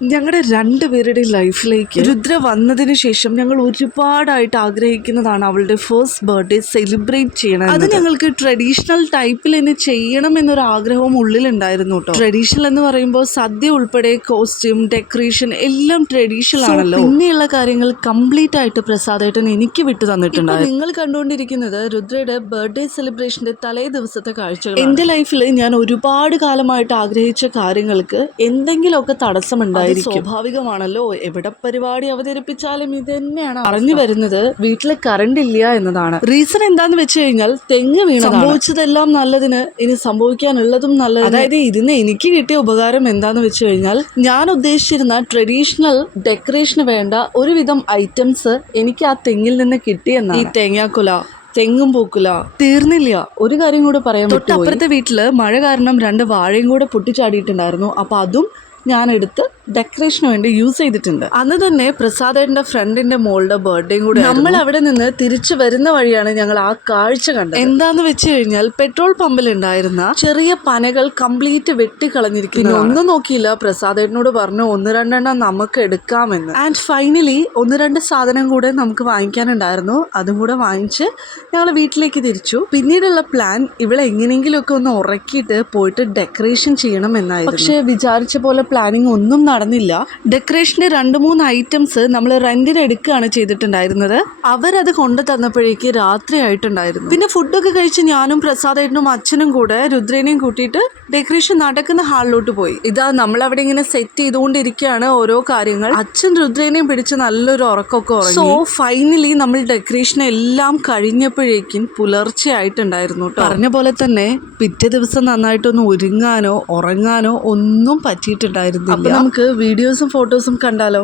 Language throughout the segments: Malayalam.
ഞങ്ങളുടെ രണ്ടുപേരുടെയും ലൈഫിലേക്ക് രുദ്ര വന്നതിന് ശേഷം ഞങ്ങൾ ഒരുപാടായിട്ട് ആഗ്രഹിക്കുന്നതാണ് അവളുടെ ഫസ്റ്റ് ബർത്ത്ഡേ സെലിബ്രേറ്റ് ചെയ്യണം. അത് ഞങ്ങൾക്ക് ട്രഡീഷണൽ ടൈപ്പിൽ തന്നെ ചെയ്യണം എന്നൊരു ആഗ്രഹവും ഉള്ളിലുണ്ടായിരുന്നു കേട്ടോ. ട്രഡീഷണൽ എന്ന് പറയുമ്പോൾ സദ്യ ഉൾപ്പെടെ കോസ്റ്റ്യൂം ഡെക്കറേഷൻ എല്ലാം ട്രഡീഷണൽ ആണല്ലോ. പിന്നെയുള്ള കാര്യങ്ങൾ കംപ്ലീറ്റ് ആയിട്ട് പ്രസാദേട്ടൻ എനിക്ക് വിട്ടു തന്നിട്ടുണ്ടായിരുന്നു. നിങ്ങൾ കണ്ടുകൊണ്ടിരിക്കുന്നത് രുദ്രയുടെ ബർത്ത്ഡേ സെലിബ്രേഷന്റെ തലേ ദിവസത്തെ കാഴ്ചകൾ. എന്റെ ലൈഫിൽ ഞാൻ ഒരുപാട് കാലമായിട്ട് ആഗ്രഹിച്ച കാര്യങ്ങൾക്ക് എന്തെങ്കിലുമൊക്കെ തടസ്സമുണ്ടായി. സ്വാഭാവികമാണല്ലോ, എവിടെ പരിപാടി അവതരിപ്പിച്ചാലും ഇത് തന്നെയാണ് പറഞ്ഞു വരുന്നത്. വീട്ടില് കറണ്ട് ഇല്ല എന്നതാണ്. റീസൺ എന്താന്ന് വെച്ച് കഴിഞ്ഞാൽ തെങ്ങ് വീണ. സംഭവിച്ചതെല്ലാം നല്ലതിന്, ഇനി സംഭവിക്കാനുള്ളതും നല്ലത്. അതായത് ഇതിന് എനിക്ക് കിട്ടിയ ഉപകാരം എന്താന്ന് വെച്ച് കഴിഞ്ഞാൽ ഞാൻ ഉദ്ദേശിച്ചിരുന്ന ട്രഡീഷണൽ ഡെക്കറേഷന് വേണ്ട ഒരുവിധം ഐറ്റംസ് എനിക്ക് ആ തെങ്ങിൽ നിന്ന് കിട്ടിയെന്നാണ്. ഈ തേങ്ങാക്കുല, തെങ്ങും പൂക്കുല തീർന്നില്ല. ഒരു കാര്യം കൂടെ പറയാൻ പറ്റും. തൊട്ടപ്പുറത്തെ വീട്ടില് മഴ കാരണം 2 വാഴയും കൂടെ പൊട്ടിച്ചാടിയിട്ടുണ്ടായിരുന്നു. അപ്പൊ അതും ഞാൻ എടുത്ത് ഡെക്കറേഷന് വേണ്ടി യൂസ് ചെയ്തിട്ടുണ്ട്. അന്ന് തന്നെ പ്രസാദേട്ടന്റെ ഫ്രണ്ടിന്റെ മോളുടെ ബർത്ത്ഡേയും കൂടെ. നമ്മൾ അവിടെ നിന്ന് തിരിച്ചു വരുന്ന വഴിയാണ് ഞങ്ങൾ ആ കാഴ്ച കണ്ടത്. എന്താന്ന് വെച്ച് കഴിഞ്ഞാൽ പെട്രോൾ പമ്പിൽ ഉണ്ടായിരുന്ന ചെറിയ പനകൾ കംപ്ലീറ്റ് വെട്ടിക്കളഞ്ഞിരിക്കുന്നു. ഒന്നും നോക്കിയില്ല, പ്രസാദേട്ടനോട് പറഞ്ഞു 1-2 നമുക്ക് എടുക്കാമെന്ന്. ആൻഡ് ഫൈനലി 1-2 സാധനം കൂടെ നമുക്ക് വാങ്ങിക്കാനുണ്ടായിരുന്നു. അതും കൂടെ വാങ്ങിച്ച് ഞങ്ങൾ വീട്ടിലേക്ക് തിരിച്ചു. പിന്നീടുള്ള പ്ലാൻ ഇവിടെ എങ്ങനെയെങ്കിലുമൊക്കെ ഒന്ന് ഉറക്കിയിട്ട് പോയിട്ട് ഡെക്കറേഷൻ ചെയ്യണം എന്നായിരുന്നു. പക്ഷെ വിചാരിച്ച പോലെ പ്ലാനിങ് ഒന്നും നടന്നില്ല. ഡെക്കറേഷന്റെ 2-3 ഐറ്റംസ് നമ്മൾ റെന്റിന് എടുക്കുകയാണ് ചെയ്തിട്ടുണ്ടായിരുന്നത്. അവരത് കൊണ്ടു തന്നപ്പോഴേക്ക് രാത്രി ആയിട്ടുണ്ടായിരുന്നു. പിന്നെ ഫുഡൊക്കെ കഴിച്ച് ഞാനും പ്രസാദേട്ടനും അച്ഛനും കൂടെ രുദ്രേനെയും കൂട്ടിയിട്ട് ഡെക്കറേഷൻ നടക്കുന്ന ഹാളിലോട്ട് പോയി. ഇതാ നമ്മൾ അവിടെ ഇങ്ങനെ സെറ്റ് ചെയ്തുകൊണ്ടിരിക്കുകയാണ് ഓരോ കാര്യങ്ങൾ. അച്ഛൻ രുദ്രേനെയും പിടിച്ച് നല്ലൊരു ഉറക്കമൊക്കെ ഉറങ്ങി. സോ ഫൈനലി നമ്മൾ ഡെക്കറേഷൻ എല്ലാം കഴിഞ്ഞപ്പോഴേക്കും പുലർച്ചെ ആയിട്ടുണ്ടായിരുന്നു. പറഞ്ഞ പോലെ തന്നെ പിറ്റേ ദിവസം നന്നായിട്ടൊന്ന് ഒരുങ്ങാനോ ഉറങ്ങാനോ ഒന്നും പറ്റിയിട്ടുണ്ടായിരുന്നില്ല. അപ്പൊ നമുക്ക് വീഡിയോസും ഫോട്ടോസും കണ്ടാലോ?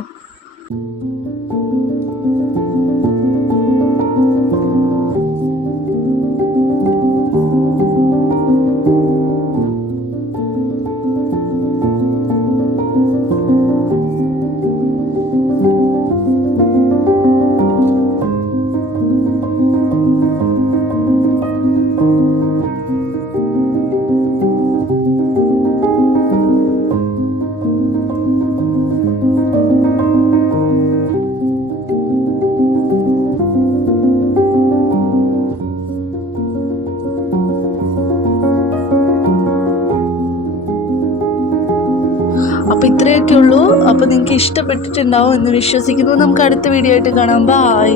അപ്പോൾ ഇത്രയൊക്കെ ഉള്ളൂ. അപ്പോൾ നിങ്ങൾക്ക് ഇഷ്ടപ്പെട്ടിട്ടുണ്ടാവും എന്ന് വിശ്വസിക്കുന്നു. നമുക്ക് അടുത്ത വീഡിയോ ആയിട്ട് കാണാം. ബൈ.